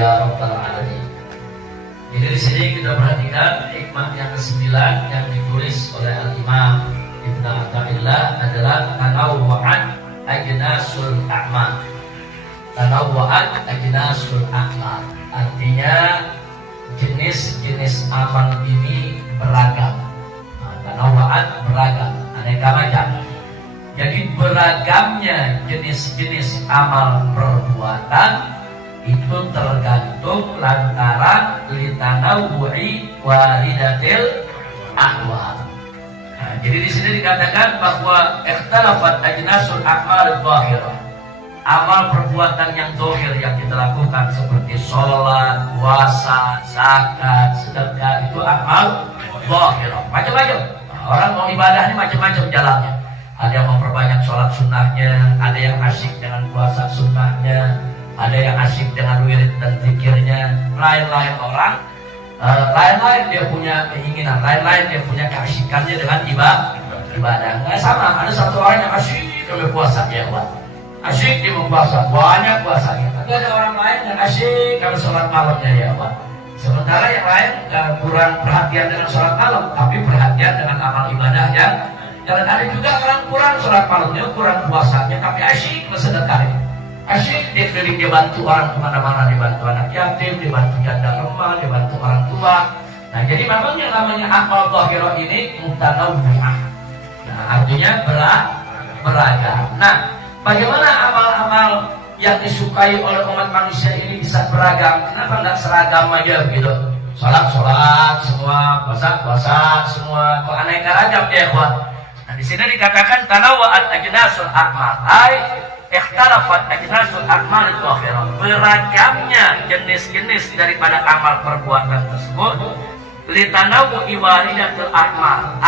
ya rabbal alamin. Jadi di sini kita perhatikan hikmah yang ke-9 yang ditulis oleh Al-Imam Ibnu Athaillah adalah tanawwa'at ajnasul a'mal. Tanawwa'at ajnasul a'mal artinya jenis-jenis amal ini beragam. Tanawwa'at beragam, aneka macam. Jadi beragamnya jenis-jenis amal perbuatan itu tergantung lantaran litanawwu'i waridatil ahwal. Nah, jadi di sini dikatakan bahwa ikhtalafat ajnasul a'mal dhahirah. Amal perbuatan yang zahir yang kita lakukan seperti sholat, puasa, zakat, sedekah itu amal dhahirah. Macam-macam. Nah, orang mau ibadah ini macam-macam jalannya. Ada yang memperbanyak sholat sunnahnya, ada yang asyik dengan puasa sunnahnya, ada yang asyik dengan wirid dan zikirnya. Lain-lain orang, lain-lain dia punya keinginan, lain-lain dia punya keasyikannya dengan ibadah. Nggak sama. Ada satu orang yang asyik dengan puasa, ya Pak. Asyik dia berpuasa, banyak puasanya. Tapi ada orang lain yang asyik kalau sholat malamnya, ya Pak. Sementara yang lain kurang perhatian dengan sholat malam, tapi perhatian dengan amal ibadah yang ada juga orang kurang sholat malamnya, kurang puasanya, tapi asyik bersedekah. Asyik dia bantu orang kemana-mana, dibantu anak yatim, dibantu janda lemah, dibantu orang tua. Nah, jadi memang yang namanya amal dhahirah ini mutanawwi'ah. Nah, artinya beragam. Nah, bagaimana amal-amal yang disukai oleh umat manusia ini bisa beragam? Kenapa nggak seragam aja begitu? Sholat semua, puasa semua, kok aneka ragam ya, kawan? Nah, di sini dikatakan tanawwa'at ajnasul a'mal. Ikhtalafat ajnasul a'mal dhahirah. Beragamnya jenis-jenis daripada amal perbuatan tersebut litanawwu'i waridatul a'mal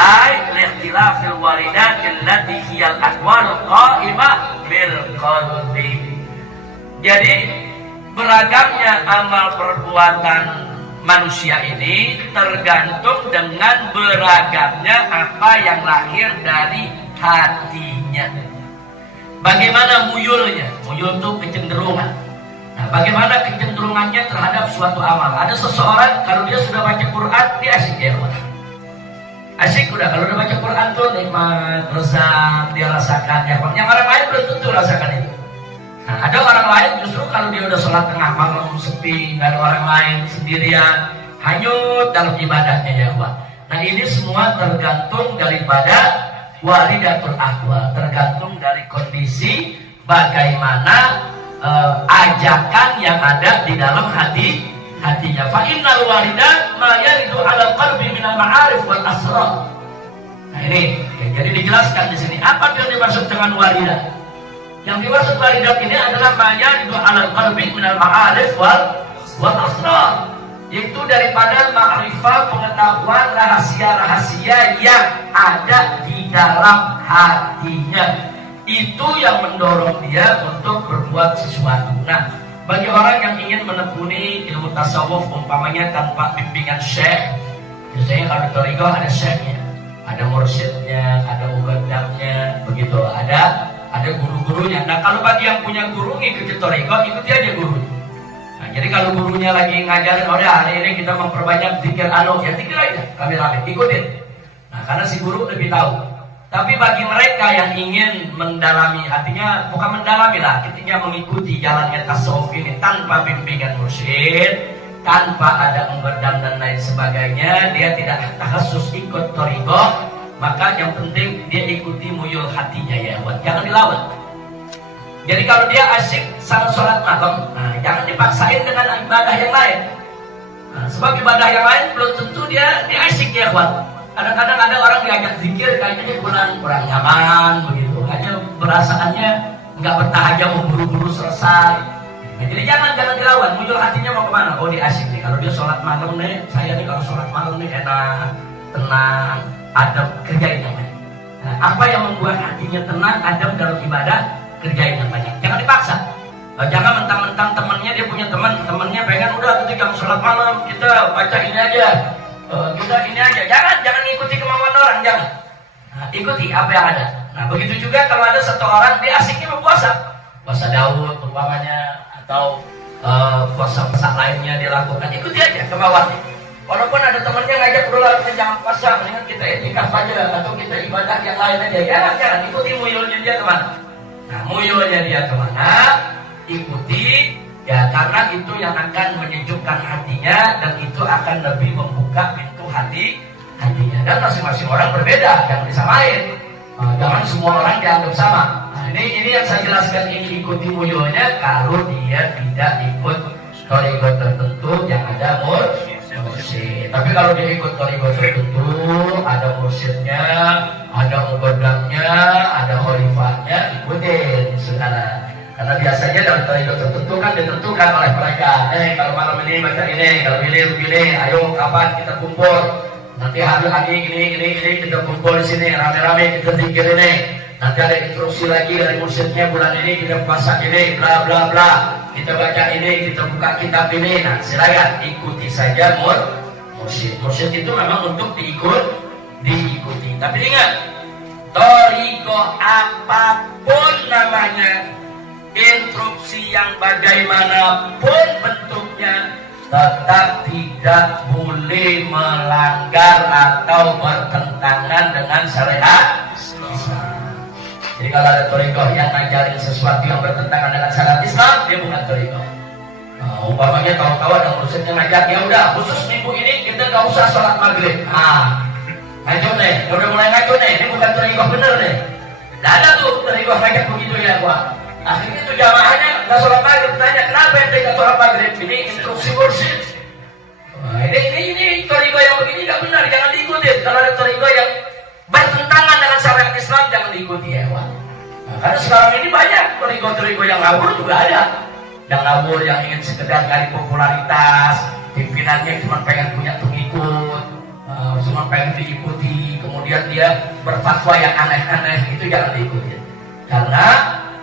liikhtilafil waridatil lati hiyal aqwalul qa'imah bil qalbi. Jadi beragamnya amal perbuatan manusia ini tergantung dengan beragamnya apa yang lahir dari hatinya. Bagaimana muyulnya? Muyul itu kecenderungan. Nah, bagaimana kecenderungannya terhadap suatu amal? Ada seseorang kalau dia sudah baca Quran, dia asyik ya, asyik udah. Kalau udah baca Quran tuh nikmat, lezat, dia rasakan ya. Yang orang lain belum tentu rasakan itu. Nah, ada orang lain justru kalau dia udah sholat tengah malam sepi, nggak ada orang lain, sendirian, hanyut dalam ibadahnya ya, Pak. Nah, ini semua tergantung daripada waridatul ahwal, tergantung dari kondisi bagaimana ajakan yang ada di dalam hatinya. Fa innal waridat ma yaridu 'ala qalbi minal ma'arif wal asrar. Nah, ini jadi dijelaskan di sini apa yang dimaksud dengan waridat. Yang dimaksud waridat ini adalah ma yaridu 'ala qalbi minal ma'arif wal asrar. Itu daripada ma'rifah, pengetahuan rahasia-rahasia yang ada di dalam hatinya. Itu yang mendorong dia untuk berbuat sesuatu. Nah, bagi orang yang ingin menekuni ilmu tasawuf umpamanya tanpa bimbingan syekh, biasanya kalau di thariqah ada syekhnya, ada mursyidnya, ada muqaddamnya, begitu, ada guru-gurunya. Nah, kalau bagi yang punya guru ngikuti thariqah, ikuti aja gurunya. Nah, jadi kalau gurunya lagi ngajarin, oh ya hari ini kita memperbanyak zikir ya zikir aja, rame-rame, ikutin. Nah, karena si guru lebih tahu. Tapi bagi mereka yang ingin mendalami, artinya bukan mendalami lah, artinya mengikuti jalannya tasawuf ini tanpa bimbingan mursyid, tanpa ada muqaddam dan lain sebagainya, dia tidak khusus ikut thariqah, maka yang penting dia ikuti muyul hatinya ya, jangan dilawan. Jadi kalau dia asyik sama sholat malam, nah, jangan dipaksain dengan ibadah yang lain. Nah, sebab ibadah yang lain belum tentu dia asyik ya, kawan. Kadang-kadang ada orang diajak zikir kayaknya kurang nyaman begitu, kayaknya perasaannya nggak bertahan mau buru-buru selesai. Nah, jadi jangan dilawan, muncul hatinya mau kemana? Oh dia asyik nih, kalau dia sholat malam nih, saya nih kalau sholat malam nih enak, tenang, adab, kerjain yang banyak. Nah, apa yang membuat hatinya tenang, adab dalam ibadah, kerjain yang banyak. Jangan dipaksa. Jangan mentang-mentang temannya, dia punya temannya pengen udah ketika sholat malam kita baca ini aja. Kita ini aja, jangan ikuti kemauan orang, jangan. Nah, ikuti apa yang ada. Nah, begitu juga kalau ada satu orang dia asiknya berpuasa, puasa Daud umpamanya, atau puasa-puasa lainnya dilakukan, ikuti aja ke bawahnya. Walaupun ada temannya ngajak berdoa, jangan puasa, mendingan kita etikaf aja atau kita ibadah yang lain aja. Jangan ikuti muyulnya dia kemana. Nah, muyulnya dia kemana, ikuti ya, karena itu yang akan menyejukkan hatinya dan itu akan lebih membuka pintu hatinya. Dan masing-masing orang berbeda, jangan disamain. Jangan semua orang dianggap sama. Nah, ini yang saya jelaskan, ini ikuti muyulnya kalau dia tidak ikut torigo tertentu yang ada mursyid. Tapi kalau dia ikut torigo tertentu, ada mursyidnya, ada mubadaknya, ada khalifahnya, ikutin saudara. Karena biasanya dalam torigo tertentu kan ditentukan oleh mereka. Kalau malam ini baca ini, kalau begini, ayo kapan kita kumpul. Nanti hari ini kita kumpul di sini rame-rame kita zikir ini. Nanti ada instruksi lagi dari mursyidnya, bulan ini kita puasa ini, bla bla bla. Kita baca ini, kita buka kitab ini. Nah, silakan ikuti saja mursyid. Mursyid itu memang untuk diikuti. Tapi ingat, thariqah apapun namanya, instruksi yang bagaimanapun bentuknya, tetap tidak boleh melanggar atau bertentangan dengan syariat Islam. Jadi kalau ada thariqah yang ngajarin sesuatu yang bertentangan dengan syariat Islam, dia bukan thariqah. Umpamanya tahu-tahu ada mursyidnya ngajak, ya udah khusus minggu ini kita nggak usah sholat maghrib. Ngaco nih, udah mulai ngaco nih, ini bukan thariqah bener nih. Tidak ada tuh thariqah ngajak begitu ya gua. Akhirnya itu jamaahnya nggak sholat maghrib, tanya kenapa ente nggak sholat maghrib? Ini instruksi mursyid. Ini thariqah yang begini nggak benar, jangan diikuti. Kalau ada thariqah yang bertentangan dengan syariat Islam, jangan diikuti ya, Wak. Karena sekarang ini banyak thariqah yang ngawur juga ada. Yang ngawur yang ingin sekedar cari popularitas, pimpinannya cuma pengen punya pengikut, cuma pengen diikuti, kemudian dia berfatwa yang aneh-aneh, itu jangan diikuti. Karena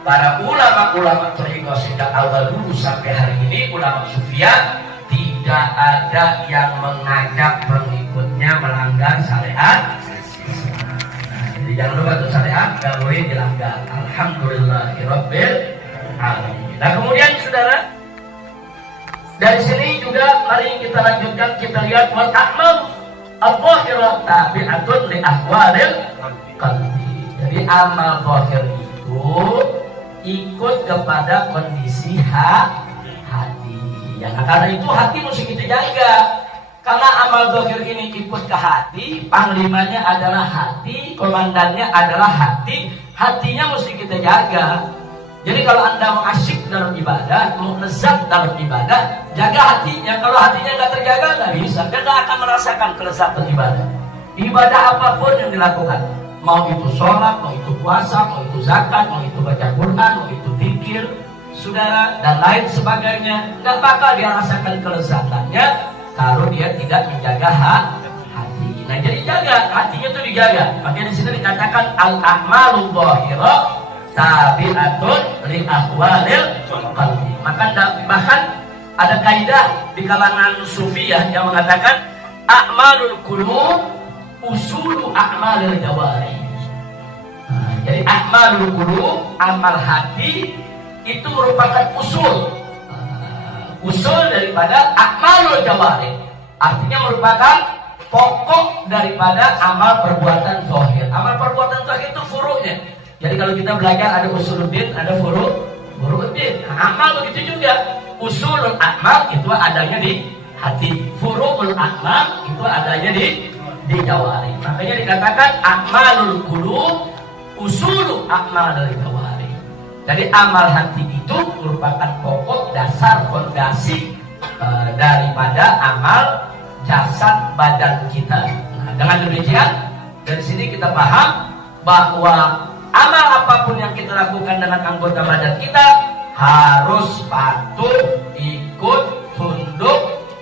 para ulama-ulama thariqah sejak awal dulu sampai hari ini, ulama sufiah, tidak ada yang mengajak pengikutnya melanggar syariat. Jadi jangan lupa untuk syariat gak boleh dilanggar. Alhamdulillahirabbil alamin. Nah, kemudian saudara, dari sini juga mari kita lanjutkan, kita lihat wal a'mal al-zahirah tabi'atun li ahwalil qalbi. Jadi amal zahir itu ikut kepada kondisi hati. Ya, nah, karena itu hati mesti kita jaga. Karena amal zahir ini ikut ke hati, panglimanya adalah hati, komandannya adalah hati, hatinya mesti kita jaga. Jadi kalau Anda mau asyik dalam ibadah, mau lezat dalam ibadah, jaga hatinya. Kalau hatinya nggak terjaga, nggak bisa. Dia nggak akan merasakan kelezatan ibadah. Ibadah apapun yang dilakukan, mau itu sholat, mau itu puasa, mau itu zakat, mau itu baca Quran, mau itu zikir, saudara, dan lain sebagainya, nggak bakal dia rasakan kelezatannya kalau dia tidak menjaga hati. Nah, jadi jaga hatinya itu dijaga. Makanya di sini dikatakan al-a'malu dhahirah tabi'atun li ahwalil qalbi. Maka bahkan ada kaidah di kalangan sufiah yang mengatakan a'malul qulub usulu a'malil jawari. Jadi a'malul qulub, amal hati itu merupakan usul daripada a'malul jawari. Artinya merupakan pokok daripada amal perbuatan zahir. Amal perbuatan zahir itu furu'nya. Jadi kalau kita belajar ada usuluddin, ada furu'uddin. Amal begitu juga. Usulul a'mal itu adanya di hati. Furu'ul a'mal itu adanya di jawari. Makanya dikatakan a'malul qulub usulu a'mal dari jawari. Jadi amal hati itu merupakan pokok dasar fondasi daripada amal jasad badan kita. Nah, dengan demikian dari sini kita paham bahwa amal apapun yang kita lakukan dengan anggota badan kita harus patuh, ikut, tunduk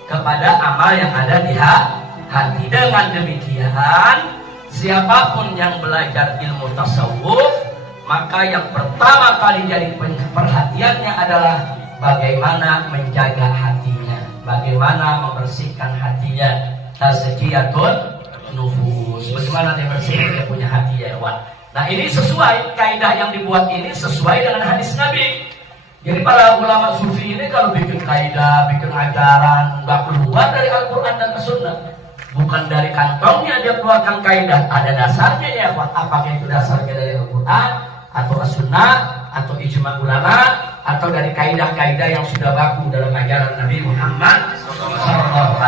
kepada amal yang ada di hati. Dengan demikian, siapapun yang belajar ilmu tasawuf, maka yang pertama kali jadi perhatiannya adalah bagaimana menjaga hatinya, bagaimana membersihkan hatinya. Tazkiyatun nufus, bagaimana dia bersih, dia punya hati ya. Nah, ini sesuai kaidah yang dibuat ini sesuai dengan hadis Nabi Jadi para ulama sufi ini kalau bikin kaidah, bikin ajaran, nggak keluar dari Al-Quran dan Sunnah. Bukan dari kantongnya dia keluarkan kaidah, ada dasarnya ya Pak. Apakah itu dasarnya dari Al-Quran atau As-Sunnah atau ijma ulama atau dari kaidah-kaidah yang sudah baku dalam ajaran Nabi Muhammad SAW.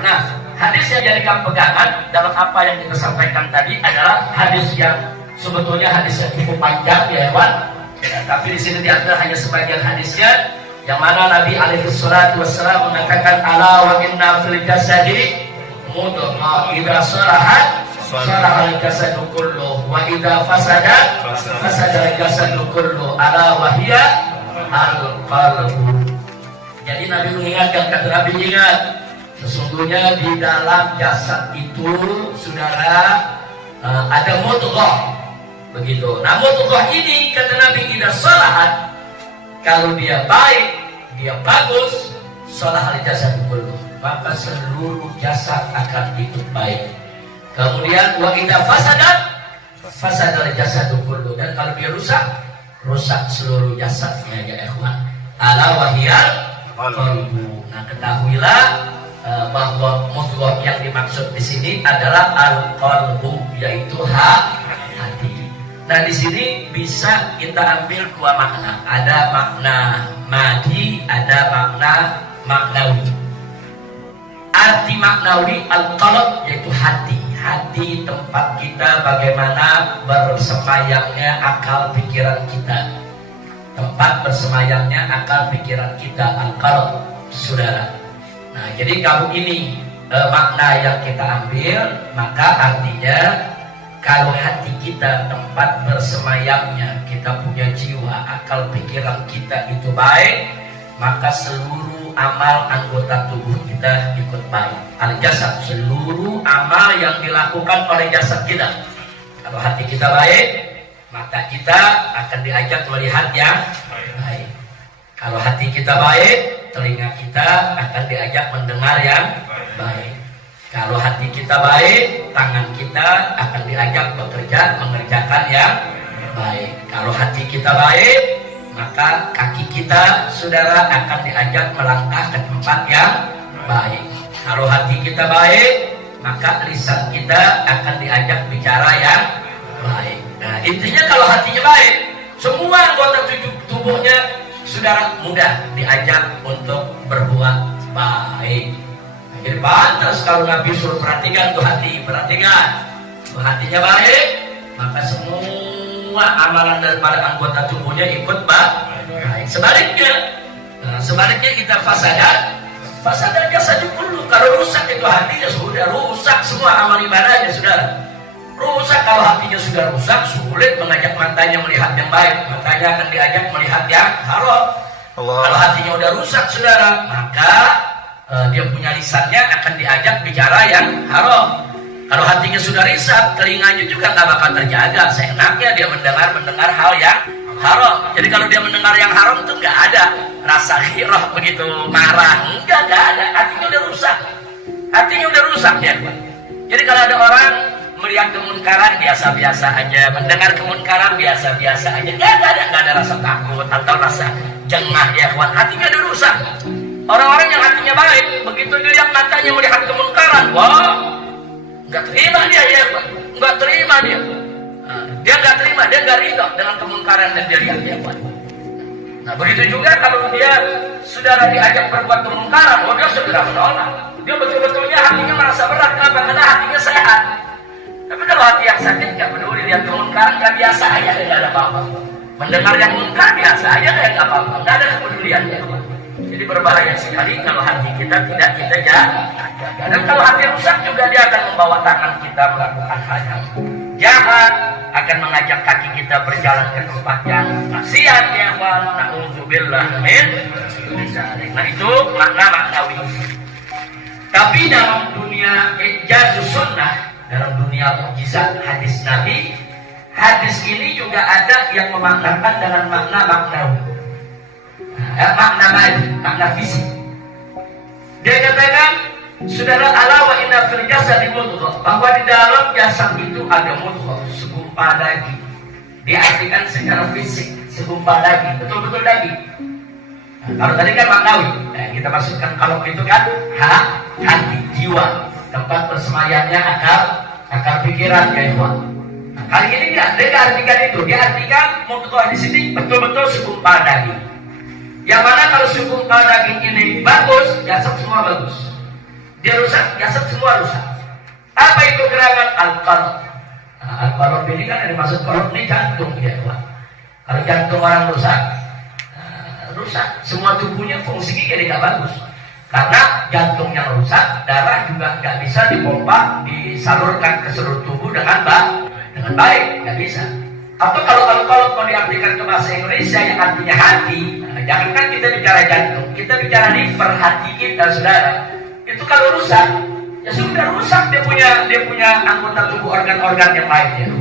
Nah, hadis yang jadikan pegangan dalam apa yang kita sampaikan tadi adalah hadis yang sebetulnya hadis yang cukup panjang ya Pak. Ya, tapi di sini diambil hanya sebagian hadisnya, yang mana Nabi alaihi salatu wassalam mengatakan ala wa inna fil jasadi mudghah idza salahat salaha al jasadu kullu wa idza fasada fasada al jasadu kullu ala wa hiya al qalbu. Jadi Nabi mengingatkan, kata Nabi, ingat sesungguhnya di dalam jasad itu saudara ada mudghah. Begitu. Nah, mudghah ini kata Nabi idza salahat, kalau dia baik, dia bagus, salah al jasad kullu, maka seluruh jasad akan ikut baik. Kemudian wa idza fasadat fasada al jasad kullu, dan kalau dia rusak, rusak seluruh jasadnya ya ikhwan. Ala wa hiya qalbu. Nah, ketahuilah bahwa mudghah yang dimaksud di sini adalah al-qalbu, yaitu hati. Nah, di sini bisa kita ambil dua makna. Ada makna madhi, ada makna maknawi. Arti maknawi al-qalb yaitu hati. Hati tempat kita bagaimana bersemayamnya akal pikiran kita. Tempat bersemayamnya akal pikiran kita, al-qalb, saudara. Nah, jadi kalau ini makna yang kita ambil, maka artinya kalau hati kita tempat bersemayamnya, kita punya jiwa, akal pikiran kita itu baik, maka seluruh amal anggota tubuh kita ikut baik. Al-jasad, seluruh amal yang dilakukan oleh jasad kita. Kalau hati kita baik, maka kita akan diajak melihat yang baik. Kalau hati kita baik, telinga kita akan diajak mendengar yang baik. Kalau hati kita baik, tangan kita akan diajak bekerja, mengerjakan yang baik. Kalau hati kita baik, maka kaki kita, saudara, akan diajak melangkah ke tempat yang baik. Kalau hati kita baik, maka lisan kita akan diajak bicara yang baik. Nah, intinya kalau hatinya baik, semua anggota tubuhnya, saudara, mudah diajak untuk berbuat baik. Jadi pantas kalau Nabi suruh perhatikan tuh hati, perhatikan. Kalau hatinya baik, maka semua amalan daripada anggota tubuhnya ikut baik. Sebaliknya kita fasadat jasad dulu. Kalau rusak itu hatinya sudah rusak semua amal ibadahnya, saudara. Rusak, kalau hatinya sudah rusak, sulit mengajak matanya melihat yang baik. Matanya akan diajak melihat yang haram. Kalau hatinya udah rusak, saudara, maka dia punya lisannya akan diajak bicara yang haram. Kalau hatinya sudah risap, telinganya juga nggak bakal terjaga. Seenaknya dia mendengar hal yang haram. Jadi kalau dia mendengar yang haram itu nggak ada rasa ghirah, begitu marah, nggak ada. Hatinya udah rusak. Hatinya udah rusak ya. Jadi kalau ada orang melihat kemunkaran biasa-biasa aja, mendengar kemunkaran biasa-biasa aja, nggak ada rasa takut atau rasa jengah ya kawan. Hatinya udah rusak. Orang-orang yang hatinya baik, begitu dilihat matanya melihat kemunkaran, wah, nggak terima dia ya, nggak terima dia. Dia nggak terima, dia nggak ridho dengan kemunkaran yang dia lihat ya, Pak. Nah, begitu juga kalau dia saudara diajak berbuat kemunkaran, oh dia segera menolak. Dia betul-betulnya hatinya merasa berat, kenapa? Karena hatinya sehat. Tapi kalau hati yang sakit nggak peduli, lihat kemunkaran nggak, biasa aja, nggak ada apa-apa. Mendengar yang munkar biasa aja, nggak apa-apa, nggak ada kepedulian ya, Pak. Jadi berbahaya sekali kalau hati kita tidak kita jaga. Dan kalau hati rusak juga dia akan membawa tangan kita melakukan hal yang jahat, akan mengajak kaki kita berjalan ke tempat yang maksiat ya wa na'udzubillah min dzalik. Nah, itu makna maknawi. Tapi dalam dunia ijazus sunnah, dalam dunia mukjizat hadis Nabi, hadis ini juga ada yang memaknakan dengan makna maknawi. Makna madhi, makna fisik. Dia katakan, saudara, ala wa inna fil jasadi mudghah, bahwa di dalam jasad itu ada mudghah, segumpal daging. Diartikan secara fisik. segumpal daging, betul-betul daging. Nah, kalau tadi kan maknawi, kita masukkan kalau itu kan hati, jiwa, tempat bersemayamnya akal pikiran, ya ikhwan. Nah, kali ini dia artikan itu, dia artikan mutlaq di sini betul-betul segumpal daging. Yang mana kalau segumpal daging ini bagus, jasad semua bagus. Dia rusak, jasad semua rusak. Apa itu gerangan al-qalb? Nah, al-qalb ini kan yang dimaksud qalb ini jantung, ya ikhwan. Kalau jantung orang rusak, semua tubuhnya fungsinya jadi nggak bagus. Karena jantungnya rusak, darah juga nggak bisa dipompa, disalurkan ke seluruh tubuh dengan baik, nggak bisa. Atau kalau mau diartikan ke bahasa Indonesia yang artinya hati, jangankan kita bicara jantung, kita bicara liver, hati kita, saudara, itu kalau rusak, ya sudah rusak dia punya anggota tubuh organ-organ yang lainnya.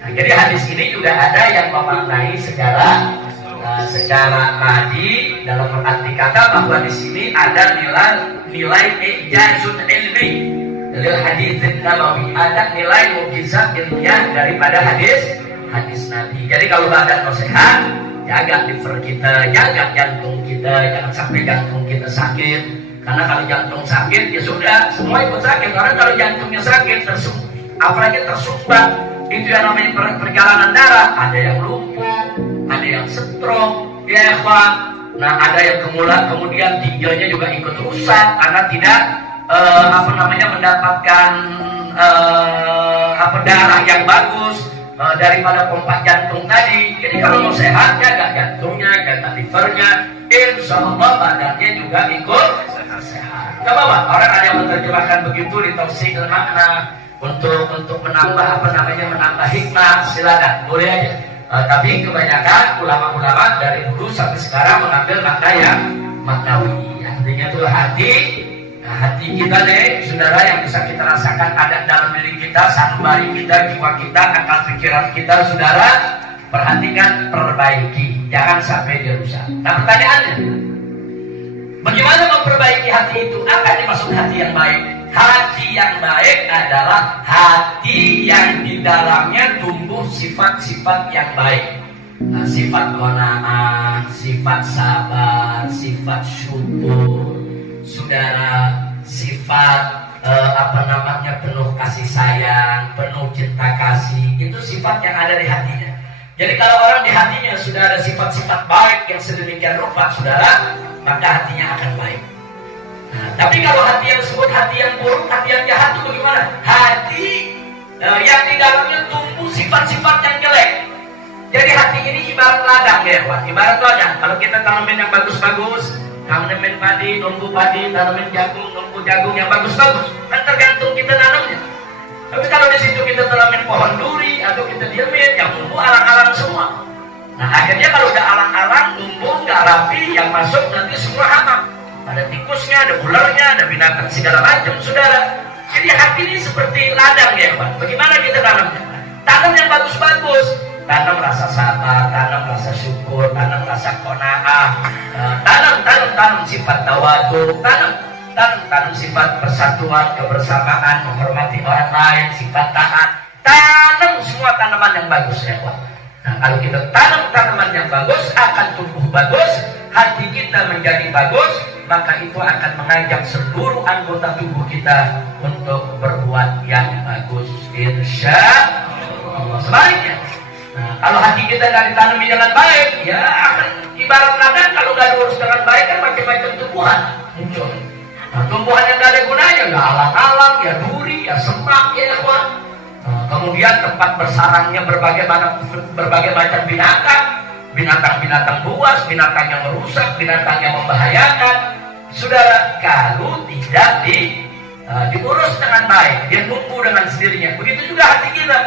Nah, jadi hadis ini juga ada yang memaknai secara tadi dalam arti kata bahwa di sini ada nilai ijazul ilmi dari hadis Nabawi, ada nilai mukjizat ilmiah daripada hadis Nabi. Jadi kalau badan sehat, jaga liver kita, jaga jantung kita, jangan sampai jantung kita sakit. Karena kalau jantung sakit ya sudah semua ikut sakit. Karena kalau jantungnya sakit, apalagi tersumbat, itu yang namanya perjalanan darah, ada yang lumpuh, ada yang stroke, ya ikhwan. Nah, ada yang kemudian ginjalnya juga ikut rusak karena tidak mendapatkan darah yang bagus daripada pompa jantung tadi. Jadi kalau mau sehat, jaga jantungnya, jaga livernya, insya Allah badannya juga ikut sehat. Gak apa-apa, orang ada yang menerjemahkan begitu di tafsir makna untuk menambah menambah hikmah, silakan, boleh aja. Tapi kebanyakan ulama-ulama dari dulu sampai sekarang mengambil makna yang maknawi. Artinya itu hati kita deh, saudara, yang bisa kita rasakan ada dalam diri kita, sanubari kita, jiwa kita, akal pikiran kita, saudara. Perhatikan, perbaiki, jangan sampai dia rusak. Nah, pertanyaannya, bagaimana memperbaiki hati itu? Apa yang dimaksud hati yang baik? Hati yang baik adalah hati yang di dalamnya tumbuh sifat-sifat yang baik. Nah, sifat qanaah, sifat sabar, sifat syukur, saudara, sifat penuh kasih sayang, penuh cinta kasih. Itu sifat yang ada di hatinya. Jadi kalau orang di hatinya sudah ada sifat-sifat baik yang sedemikian rupa, saudara, maka hatinya akan baik. Nah, tapi kalau hati yang disebut hati yang buruk, hati yang jahat itu bagaimana? Hati yang di dalamnya tumbuh sifat-sifat yang jelek. Jadi hati ini ibarat ladang, ya Pak. Ibarat ladang. Kalau kita tanamin yang bagus-bagus, tanamin padi, numbuh padi, tanamin jagung, numbuh jagung yang bagus-bagus, kan tergantung kita nanamnya. Tapi kalau di situ kita tanamin pohon duri atau kita diamin, yang numbuh alang-alang semua. Nah, akhirnya kalau udah alang-alang, numbuh nggak rapi, yang masuk nanti semua hama. Ada tikusnya, ada ularnya, ada binatang segala macam, saudara. Jadi hati ini seperti ladang, ya Pak. Bagaimana kita tanamnya? Tanam yang bagus-bagus. Tanam rasa sabar, tanam rasa syukur, tanam rasa qanaah, tanam sifat tawadu, tanam sifat persatuan, kebersamaan, menghormati orang lain, sifat taat. Tanam semua tanaman yang bagus, ya Pak. Nah, kalau kita tanam tanaman yang bagus, akan tumbuh bagus, hati kita menjadi bagus, maka itu akan mengajak seluruh anggota tubuh kita untuk berbuat yang bagus, insya Allah. Sebaliknya, nah, kalau hati kita tidak ditanami dengan baik, ya akan ibarat ladang, kalau nggak diurus dengan baik kan macam-macam tumbuhan muncul. Nah, tumbuhan yang tidak ada gunanya, ya alang-alang, ya duri, ya semak, ya ikhwan. Nah, kemudian tempat bersarangnya berbagai macam binatang buas, binatang yang merusak, binatang yang membahayakan. Saudara, kalau tidak diurus dengan baik, dia numbuh dengan sendirinya. Begitu juga hati kita.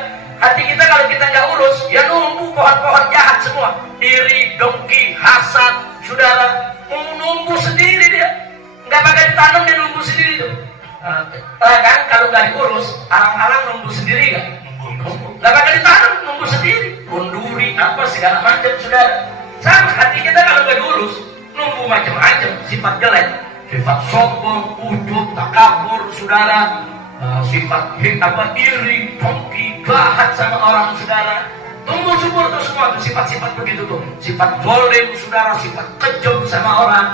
Hati kita kalau kita nggak urus, ya numbuh pohon-pohon jahat semua. Iri, dengki, hasad, saudara, numbuh sendiri dia. Nggak pakai ditanam, dia numbuh sendiri tuh. Kan kalau nggak diurus, alang-alang numbuh sendiri nggak? Nggak pakai ditanam, numbuh sendiri. Kunduri, apa segala macam, saudara. Sama hati kita kalau nggak diurus, numbuh macam-macam sifat jelek, sifat sombong, ujub, takabur, saudara, sifat iri, dengki, jahat sama orang, saudara. Tumbuh subur tuh semua tuh sifat-sifat begitu tuh. Sifat zalim saudara, sifat kejam sama orang,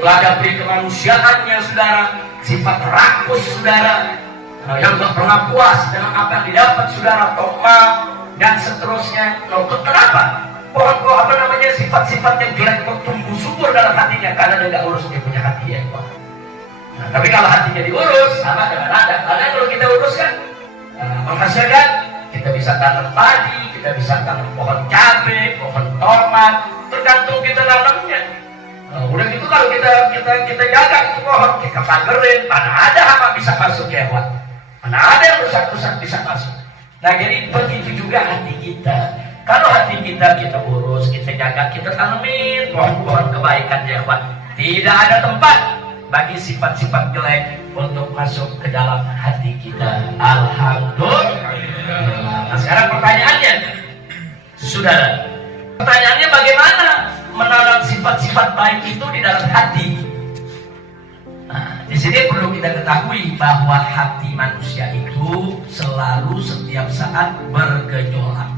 nggak ada beri kemanusiaannya saudara, sifat rakus saudara, yang nggak pernah puas dengan apa yang didapat saudara, tokmak dan seterusnya. Loh, kenapa? Pohon-pohon apa namanya sifat-sifat yang jelek kok tumbuh subur dalam hatinya karena dia nggak urus dia punya hati ya Pak. Nah, tapi kalau hatinya diurus sama dengan ladang. Karena kalau kita uruskan menghasilkan, kita bisa tanam padi, kita bisa tanam pohon cabai, pohon tomat, tergantung kita tanamnya. Udah gitu kalau kita jaga itu pohon, kita pagerin, mana ada hama bisa masuk ya Pak. Mana ada yang rusak-rusak bisa masuk. Nah jadi begitu juga hati kita. Kalau hati kita urus, kita jaga, kita tanemin pohon-pohon kebaikan ya Pak. Tidak ada tempat bagi sifat-sifat jelek untuk masuk ke dalam hati kita. Alhamdulillah. Nah sekarang pertanyaannya, saudara, pertanyaannya bagaimana menanam sifat-sifat baik itu di dalam hati? Nah, di sini perlu kita ketahui bahwa hati manusia itu selalu setiap saat bergejolak.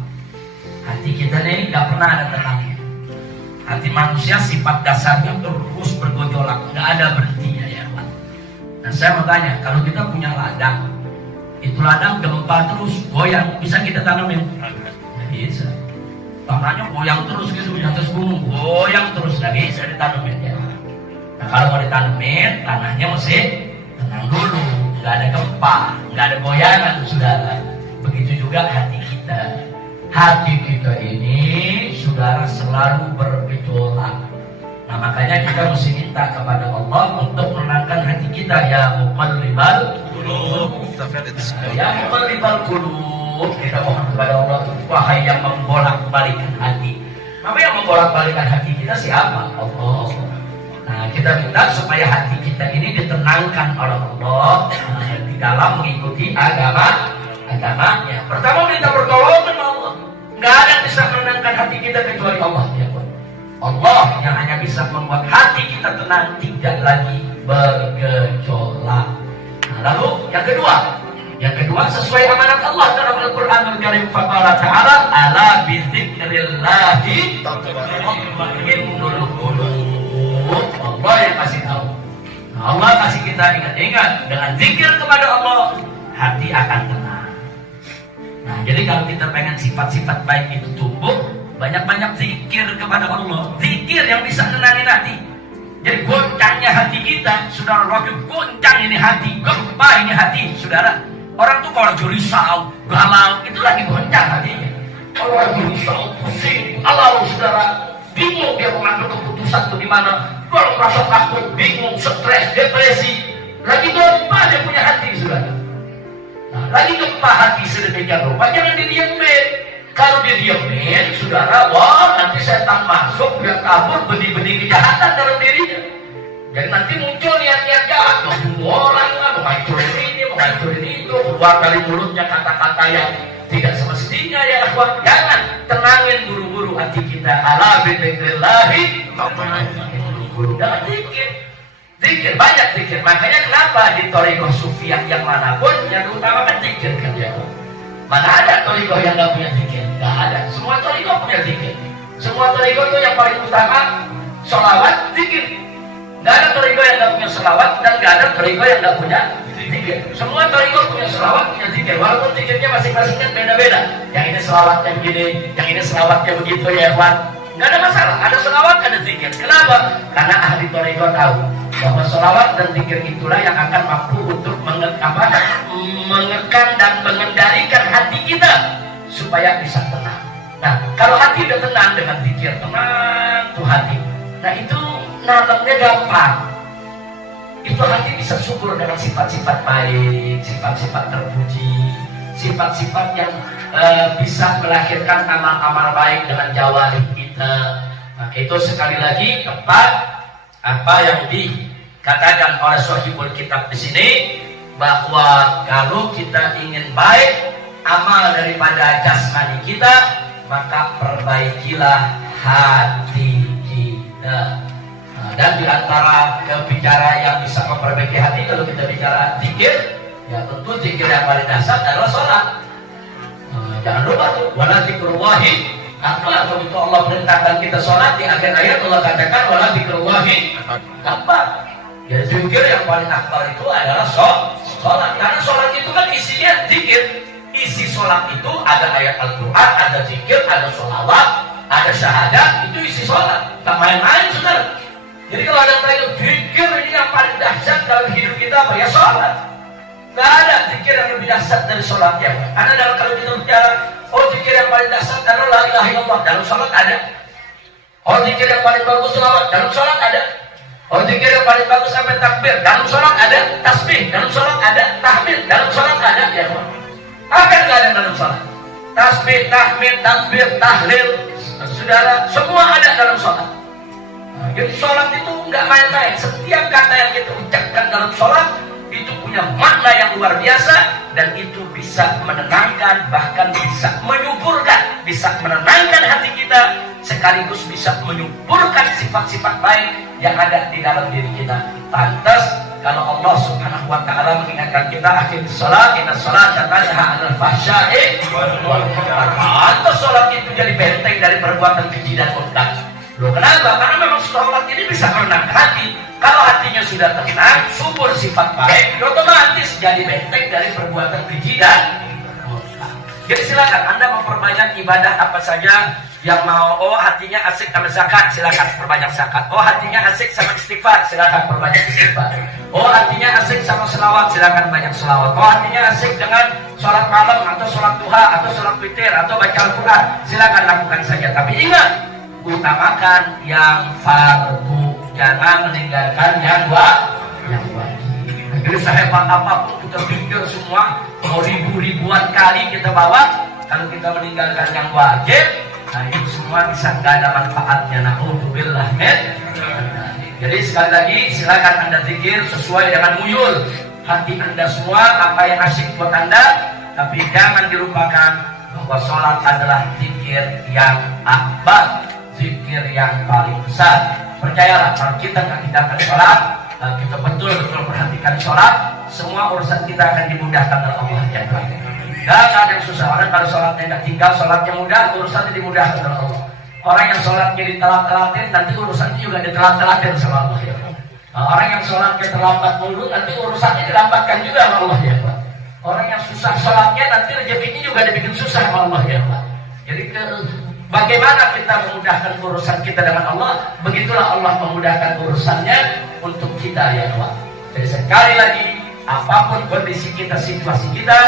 Hati kita nih nggak pernah ada tenangnya. Hati manusia sifat dasarnya terus bergejolak, nggak ada berhentinya ya Pak. Nah saya mau tanya, kalau kita punya ladang, itu ladang gempa terus goyang, bisa kita tanamin? Nggak bisa. Tanahnya goyang terus gitu di atas gunung, goyang terus, nggak bisa ditanamin ya. Nah kalau mau ditanamin, tanahnya mesti tenang dulu, nggak ada gempa, nggak ada goyangan saudara. Begitu juga hati kita. Hati kita ini saudara selalu bergejolak. Nah makanya kita mesti minta kepada Allah untuk menenangkan hati kita. Ya muqallibal qulub, ya muqallibal qulub, kita mohon kepada Allah, wahai yang membolak-balikan hati. Apa yang membolak-balikan hati kita siapa? Allah. Nah kita minta supaya hati kita ini ditenangkan oleh Allah di dalam mengikuti agamanya. Pertama minta pertolongan Allah. Nggak ada yang bisa menenangkan hati kita kecuali Allah ya Pak. Allah yang hanya bisa membuat hati kita tenang, tidak lagi bergejolak. Nah, lalu yang kedua sesuai amanat Allah dalam Al-Qur'anul Karim, faqala ta'ala ala bidzikrillahi tatma'innul qulub. Allah yang kasih tahu. Nah, Allah kasih kita ingat dengan zikir kepada Allah, hati akan tenang. Nah, jadi kalau kita pengen sifat-sifat baik itu tumbuh, banyak-banyak zikir kepada Allah. Zikir yang bisa nenangin hati. Jadi goncangnya hati kita, saudara, waktu goncang ini hati, gempa ini hati, saudara. Orang tuh kalau lagi risau, galau, itu lagi goncang hatinya. Kalau lagi risau, pusing, galau, saudara, bingung dia mengambil keputusan itu di mana. Kalau merasa takut, bingung, stres, depresi, lagi gempa dia punya hati, saudara. Nah, lagi gempa hati sedemikian rupa, jangan didiemin. Kalau didiemin, saudara, wah nanti setan masuk, dia kabur benih-benih kejahatan dalam dirinya. Dan nanti muncul niat-niat jahat, mau bunuh orang, mau ngancurin ini, mau ngancurin itu, keluar dari mulutnya kata-kata yang tidak semestinya ya akhwat. Jangan, tenangin buru-buru hati kita. Ala bidzikrillahi buru-buru dengan zikir. Zikir, banyak zikir. Makanya kenapa di thariqah sufiah yang manapun yang diutamakan zikir kan ya. Mana ada thariqah yang gak punya zikir? Gak ada. Semua thariqah punya zikir. Semua thariqah itu yang paling utama sholawat, zikir. Gak ada thariqah yang gak punya sholawat dan gak ada thariqah yang gak punya zikir. Semua thariqah punya sholawat, punya zikir. Walaupun zikirnya masing-masing kan beda-beda. Yang ini sholawatnya begini, yang ini sholawatnya begitu ya Pak. Gak ada masalah, ada sholawat, ada zikir. Kenapa? Karena ahli thariqah tahu bahwa sholawat dan zikir itulah yang akan mampu untuk mengekang dan mengendalikan hati kita supaya bisa tenang. Nah, kalau hati udah tenang dengan zikir, tenang tuh hati. Nah itu nanamnya gampang. Itu hati bisa subur dengan sifat-sifat baik, sifat-sifat terpuji, sifat-sifat yang bisa melahirkan amal-amal baik dengan jawarih kita. Nah, itu sekali lagi tempat apa yang dikatakan oleh Shahibul Kitab di sini, bahwa kalau kita ingin baik amal daripada jasmani kita, maka perbaikilah hati kita. Nah, dan di antara bicara yang bisa memperbaiki hati, kalau kita bicara zikir, ya tentu zikir yang paling dasar adalah sholat. Jangan lupa tuh, wala dzikrullahi akbar. Begitu Allah perintahkan kita sholat, di akhir ayat Allah katakan wala dzikrullahi akbar. Jadi zikir yang paling akbar itu adalah sholat. Karena sholat itu kan isinya zikir. Isi sholat itu ada ayat Al-Quran, ada zikir, ada sholawat, ada syahadat. Itu isi sholat. Tak main-main, saudara. Jadi kalau ada yang tanya zikir ini yang paling dahsyat dalam hidup kita apa? Ya sholat. Gak ada zikir yang lebih dahsyat dari sholat ya. Karena kalau kita bicara, oh zikir yang paling dahsyat adalah la ilaha illallah, dalam sholat ada. Oh zikir yang paling bagus sholawat, dalam sholat ada. Oh zikir yang paling bagus sampai takbir, dalam sholat ada. Tasbih, dalam sholat ada. Tahmid, dalam sholat ada ya. Apa yang gak ada dalam sholat? Tasbih, tahmid, takbir, tahlil, saudara, semua ada dalam sholat. Jadi sholat itu nggak main-main. Setiap kata yang kita ucapkan dalam sholat itu punya makna yang luar biasa, dan itu bisa menenangkan, bahkan bisa menyuburkan, bisa menenangkan hati kita, sekaligus bisa menyuburkan sifat-sifat baik yang ada di dalam diri kita. Pantas kalau Allah Subhanahu wa ta'ala mengingatkan kita, akhir sholat, inna sholat tanha 'anil fahsya'i wal munkar. Pantas sholat itu jadi benteng dari perbuatan keji dan munkar. Loh, kenapa? Karena memang sholat ini bisa menenangkan hati. Kalau hatinya sudah tenang, subur sifat baik, otomatis jadi benteng dari perbuatan keji dan munkar. Jadi silakan Anda memperbanyak ibadah apa saja yang mau. Oh hatinya asik sama zakat, silakan perbanyak zakat. Oh hatinya asik sama istighfar, silakan perbanyak istighfar. Oh hatinya asik sama selawat, silakan banyak selawat. Oh hatinya asik dengan sholat malam atau sholat duha atau sholat witir atau baca Al-Quran, silakan lakukan saja. Tapi ingat, utamakan yang fardu, jangan meninggalkan yang wajib. Jadi sehebat apapun kita pikir semua, mau ribuan kali kita bawa, kalau kita meninggalkan yang wajib, nah itu semua bisa nggak ada manfaatnya. Na'udzubillah min. Jadi sekali lagi silakan Anda zikir sesuai dengan muyul hati Anda semua, apa yang asyik buat Anda. Tapi jangan dilupakan bahwa sholat adalah zikir yang akbar, zikir yang paling besar. Percayalah, kalau kita nggak tinggalkan sholat, kita betul-betul perhatikan sholat, semua urusan kita akan dimudahkan oleh Allah yang baik. Gak ada yang susah. Orang kalau sholatnya nggak tinggal, sholatnya mudah, urusannya dimudahkan oleh Allah. Orang yang sholatnya ditelat-telatin, nanti urusannya juga ditelat-telatin sama Allah ya. Orang yang sholatnya terlambat dulu, nanti urusannya dilambatkan juga sama Allah ya Pak. Orang yang susah sholatnya, nanti rezekinya juga dibikin susah sama Allah ya Pak. Jadi bagaimana kita memudahkan urusan kita dengan Allah, begitulah Allah memudahkan urusannya untuk kita ya Pak. Jadi sekali lagi, apapun kondisi kita, situasi kita,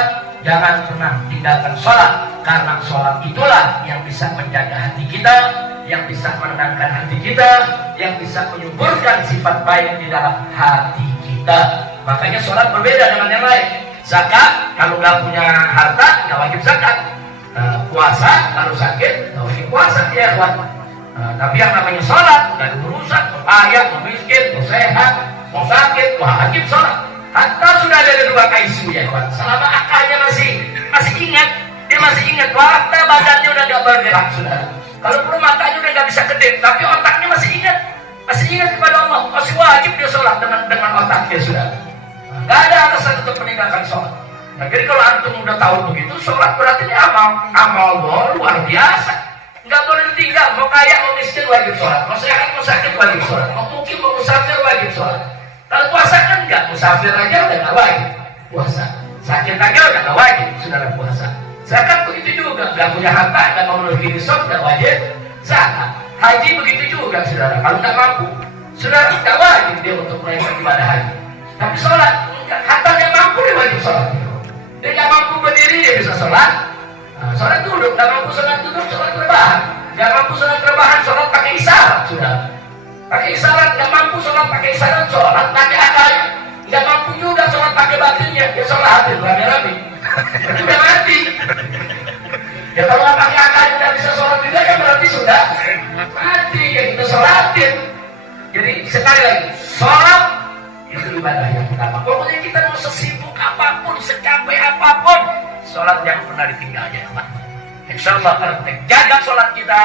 jangan pernah tinggalkan sholat. Karena sholat itulah yang bisa menjaga hati kita, yang bisa menenangkan hati kita, yang bisa menyuburkan sifat baik di dalam hati kita. Makanya sholat berbeda dengan yang lain. Zakat, kalau nggak punya harta, nggak wajib zakat. Puasa, kalau sakit, nggak wajib puasa ya kawan. Tapi yang namanya sholat, nggak ada urusan, mau kaya, mau miskin, mau sehat, mau sakit, wajib sholat. Hatta sudah ada dua ICU ya kawan. Selama akalnya masih ingat, dia masih ingat, waktu badannya udah nggak bergerak sudah. Kalau perlu matanya udah nggak bisa kedip, tapi otaknya masih ingat kepada Allah, masih wajib dia sholat dengan otaknya sudah. Nggak ada alasan untuk meninggalkan sholat. Nah, jadi kalau antum udah tahu begitu, sholat berarti ini amal luar biasa. Nggak boleh ditinggal. Mau kaya mau miskin wajib sholat, mau sehat mau sakit wajib sholat, mau mukim mau musafir wajib sholat. Kalau puasa kan enggak, musafir aja udah nggak wajib puasa, sakit aja udah nggak wajib saudara puasa. Zakat begitu juga, nggak punya harta nggak memenuhi nisab nggak wajib zakat. Haji begitu juga saudara, kalau nggak mampu saudara nggak wajib dia untuk melakukan ibadah haji. Tapi sholat, hartanya mampu dia wajib sholat. Dia nggak mampu berdiri dia bisa sholat. Sholat duduk, nggak mampu sholat duduk, sholat rebahan. Nggak mampu sholat rebahan, sholat pakai isyarat sudah. Pakai isyarat, nggak mampu sholat pakai isyarat, sholat pakai akalnya. Nggak mampu juga sholat pakai batinnya, dia sholat hati rame-rame. Itu udah mati. Ya kalau nggak pakai akalnya nggak bisa sholat juga ya berarti sudah mati. Ya kita sholatin. Jadi sekali lagi, sholat itu ibadah yang pertama. Pokoknya kita mau sesibuk apapun, secapek apapun, sholat yang pernah ditinggalnya teman. Insya Allah kalau kita jaga sholat kita,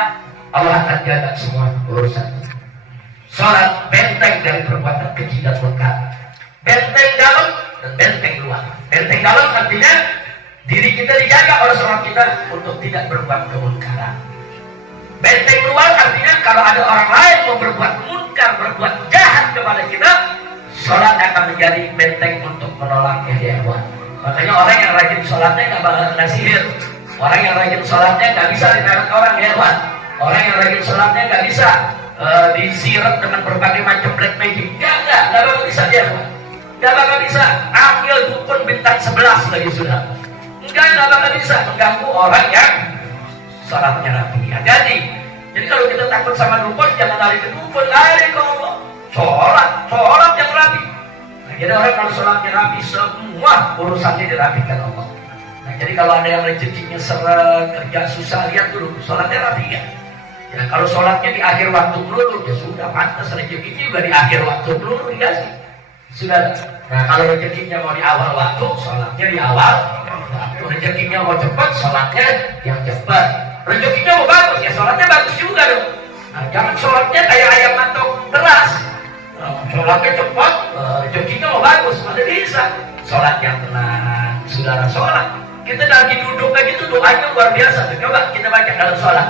Allah akan jaga semua urusan. Sholat benteng dari perbuatan keji dan munkar. Benteng dalam dan benteng luar. Benteng dalam artinya diri kita Kita dijaga oleh sholat kita untuk tidak berbuat kemungkaran. Benteng luar artinya kalau ada orang lain mau berbuat munkar, berbuat jahat kepada kita, sholat akan menjadi benteng untuk menolak kejahatan. Makanya orang yang rajin sholatnya nggak bakal kena sihir. Orang yang rajin sholatnya nggak bisa ditarik orang hewan. Orang yang rajin sholatnya nggak bisa disirat dengan berbagai macam black magic. Nggak bakal bisa dia. Nggak bakal bisa. Ambil dukun bintang 11 lagi sudah. Nggak bakal bisa mengganggu orang yang sholatnya rapi. Jadi kalau kita takut sama dukun, jangan lari ke dukun, lari ke Allah. Sholat yang rapi. Nah, jadi orang kalau sholatnya rapi, semua urusannya dirapikan Allah. Nah, jadi kalau ada yang rezekinya seret, kerja susah, lihat dulu sholatnya rapi kan? Ya, kalau sholatnya di akhir waktu dulu, ya sudah pantas rezekinya juga di akhir waktu dulu dikasih. Sudah. Nah, kalau rezekinya mau di awal waktu, sholatnya di awal. Waktu rezekinya mau cepat, sholatnya yang cepat. Rezekinya mau bagus, ya sholatnya bagus juga dong. Nah, jangan sholatnya kayak ayam matok beras. Sholatnya cepat, rezekinya mau bagus, mana bisa. Sholat yang tenang, saudara sholat. Kita lagi duduk kayak gitu, doanya luar biasa. Coba kita baca dalam sholat.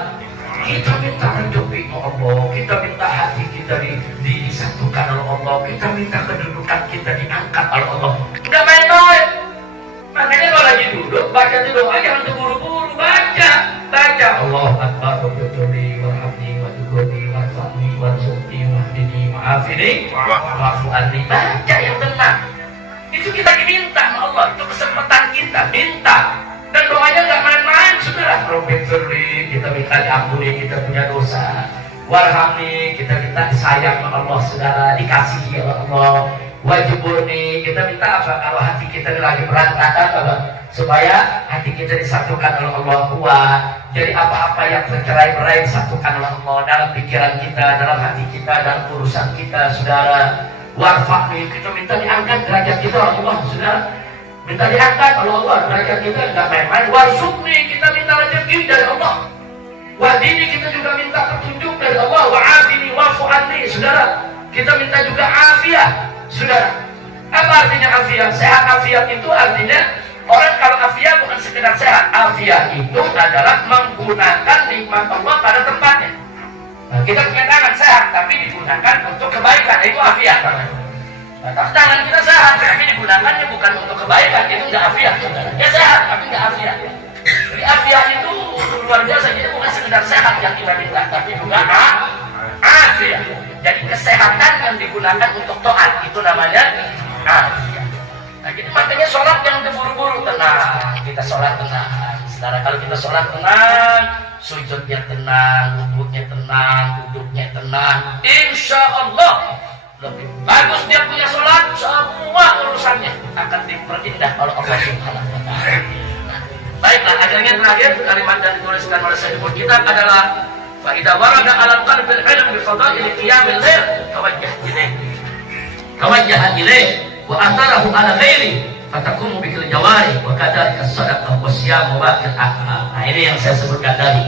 Kita minta rezeki Allah, kita minta hati kita disatukan oleh Allah, kita minta kedudukan kita diangkat oleh Allah. Nggak main-main. Makanya kalau lagi duduk, baca itu doa, jangan terburu-buru, baca. Allah Akbar, Wabi'udhuli, Warhamni, Wadugoni, Warfa'ni, Warzuqni, Wahdini, Ma'afini, Wa'fu'ani. Baca yang tenang. Itu kita diminta sama Allah, itu kesempatan kita, minta. Dan doanya nggak main-main, saudara. Wabi'udhuli, kita minta diampuni, kita punya dosa. Warhamni, kita minta disayang sama Allah, saudara, dikasihi oleh Allah. Wajiburni, kita minta apa? Kalau hati kita lagi berantakan, apa? Supaya hati kita disatukan oleh Allah kuat. Jadi apa-apa yang tercerai-berai disatukan oleh Allah dalam pikiran kita, dalam hati kita, dalam urusan kita, saudara. Warfa'ni, kita minta diangkat derajat kita oleh Allah, saudara. Minta diangkat oleh Allah derajat kita, nggak main-main. Warzuqni, kita minta rezeki dari Allah. Wahdini, kita juga minta petunjuk dari Allah. Wa'afini, wa'fu'anni, saudara. Kita minta juga afiat. Saudara, apa artinya afiat? Sehat afiat itu artinya orang kalau afiat bukan sekedar sehat. Afiat itu adalah menggunakan nikmat Allah pada tempatnya. Nah, kita punya tangan sehat tapi digunakan untuk kebaikan, itu afiat. Nah, tangan kita sehat tapi digunakannya bukan untuk kebaikan, itu enggak afiat. Ya sehat tapi enggak afiat. Jadi afiat itu luar biasa, jadi bukan sekedar sehat yang kita minta, tapi juga afiat. Jadi kesehatan yang digunakan untuk taat itu namanya afiat. Nah, jadi makanya sholat yang terburu-buru, tenang. Kita sholat tenang. Saudara, kalau kita sholat tenang, sujudnya tenang, wudhunya tenang, duduknya tenang, insya Allah lebih bagus dia punya sholat. Semua urusannya akan diperindah oleh Allah Subhanahu wa Ta'ala. Nah, baiklah, akhirnya terakhir kalimat yang dituliskan oleh Sayyidul Kitab adalah فإذا ورد على القلب العلم بفضائل قيام الليل توجه إليه وأثره على غيره فتقوم به الجوارح وكذلك الصدقة والصيام وباقي الأعمال. Nah, ini yang saya sebutkan tadi.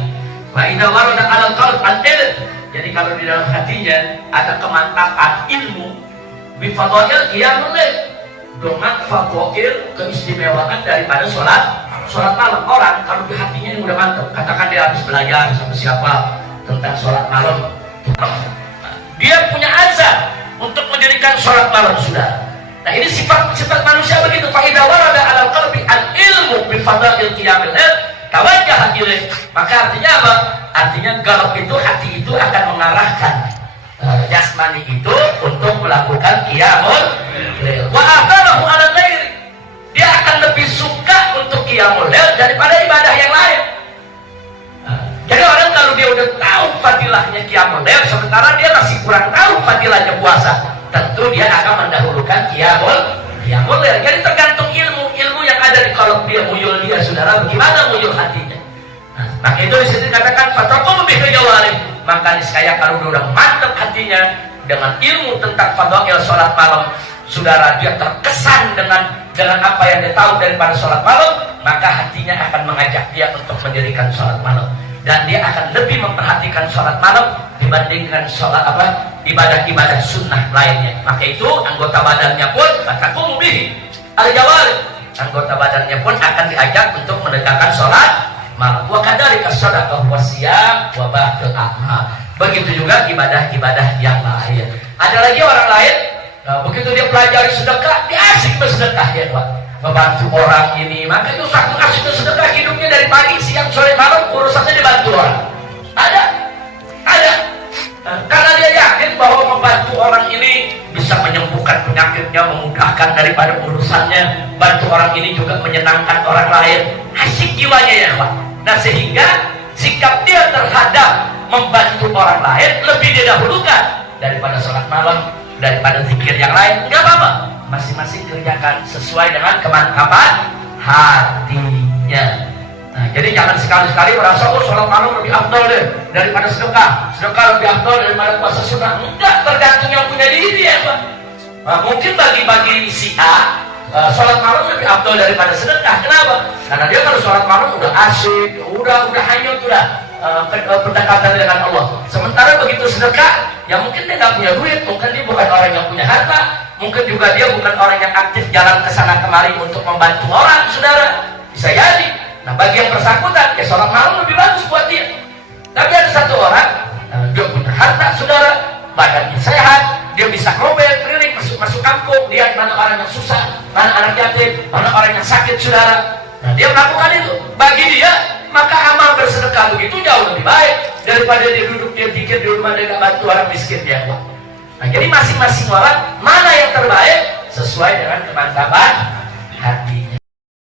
فإذا ورد على القلب العلم, jadi kalau di dalam hatinya ada kemantapan ilmu bifadail qiyamul lail, dengan fadail keistimewaan daripada sholat malam. Orang kalau di hatinya yang udah mantap, katakan dia habis belajar sama siapa tentang sholat malam, dia punya azam untuk mendirikan sholat malam, sudah. Nah, ini sifat manusia begitu. Fa idza warada 'alal qalbi al-ilmu bi fadail qiyamil lail tawajjaha ilaih. Maka artinya apa? Artinya galak itu, hati itu akan mengarahkan jasmani itu untuk melakukan qiyamul lail. Wa atharahu 'alal lail. Dia akan lebih suka untuk qiyamul lail daripada ibadah yang lain. Jadi orang kalau dia udah tahu fadilahnya qiyamul lail sementara dia masih kurang tahu fadilahnya puasa, tentu dia akan mendahulukan qiyamul lail. Jadi tergantung ilmu yang ada di qalb dia, muyul dia, saudara, bagaimana muyul hatinya. Nah, maka itu di sini dikatakan fatakum bi jawarih. Maka niscaya kalau udah mantap hatinya dengan ilmu tentang fadail salat malam, saudara, dia terkesan dengan apa yang dia tahu daripada sholat malam, maka hatinya akan mengajak dia untuk mendirikan sholat malam, dan dia akan lebih memperhatikan sholat malam dibandingkan sholat ibadah-ibadah sunnah lainnya. Maka itu anggota badannya pun fatakum bihi al-jawarih, anggota badannya pun akan diajak untuk menegakkan sholat malam. Wa kadzalika shadaqah wa siyam wa ba'dul amal. Begitu juga ibadah-ibadah yang lain. Ada lagi orang lain, begitu dia pelajari sedekah, dia asik bersedekah ya Pak. Membantu orang ini, maka itu satu asik bersedekah, hidupnya dari pagi, siang, sore, malam urusannya dibantu orang. Ada. Karena dia yakin bahwa membantu orang ini bisa menyembuhkan penyakitnya, memudahkan daripada urusannya. Bantu orang ini juga menyenangkan orang lain. Asik jiwanya ya Pak. Nah sehingga sikap dia terhadap membantu orang lain lebih didahulukan daripada sholat malam, daripada zikir yang lain. Enggak apa-apa, masing-masing kerjakan sesuai dengan kemantapan hatinya. Nah, jadi jangan sekali-sekali merasa sholat malam lebih afdal deh daripada sedekah lebih afdal daripada puasa sunnah. Enggak, tergantung yang punya diri ya Pak. Nah, mungkin bagi si A sholat malam lebih afdal daripada sedekah. Kenapa? Karena dia kalau sholat malam udah asik, udah hanyut, pendekatan dengan Allah. Sementara begitu sedekah, ya mungkin dia nggak punya duit, mungkin dia bukan orang yang punya harta, mungkin juga dia bukan orang yang aktif jalan ke sana kemari untuk membantu orang, saudara. Bisa jadi. Nah, bagi yang bersangkutan, ya sholat malam lebih bagus buat dia. Tapi ada satu orang, dia punya harta, saudara, badannya sehat, dia bisa ngobel keliling masuk kampung, lihat mana orang yang susah, mana anak yatim, mana orang yang sakit, saudara. Nah, dia melakukan itu. Bagi dia, maka amal bersedekah begitu jauh lebih baik daripada dia duduk, dia pikir di rumah dia gak bantu orang miskin dia. Nah, jadi masing-masing orang mana yang terbaik sesuai dengan kemantapan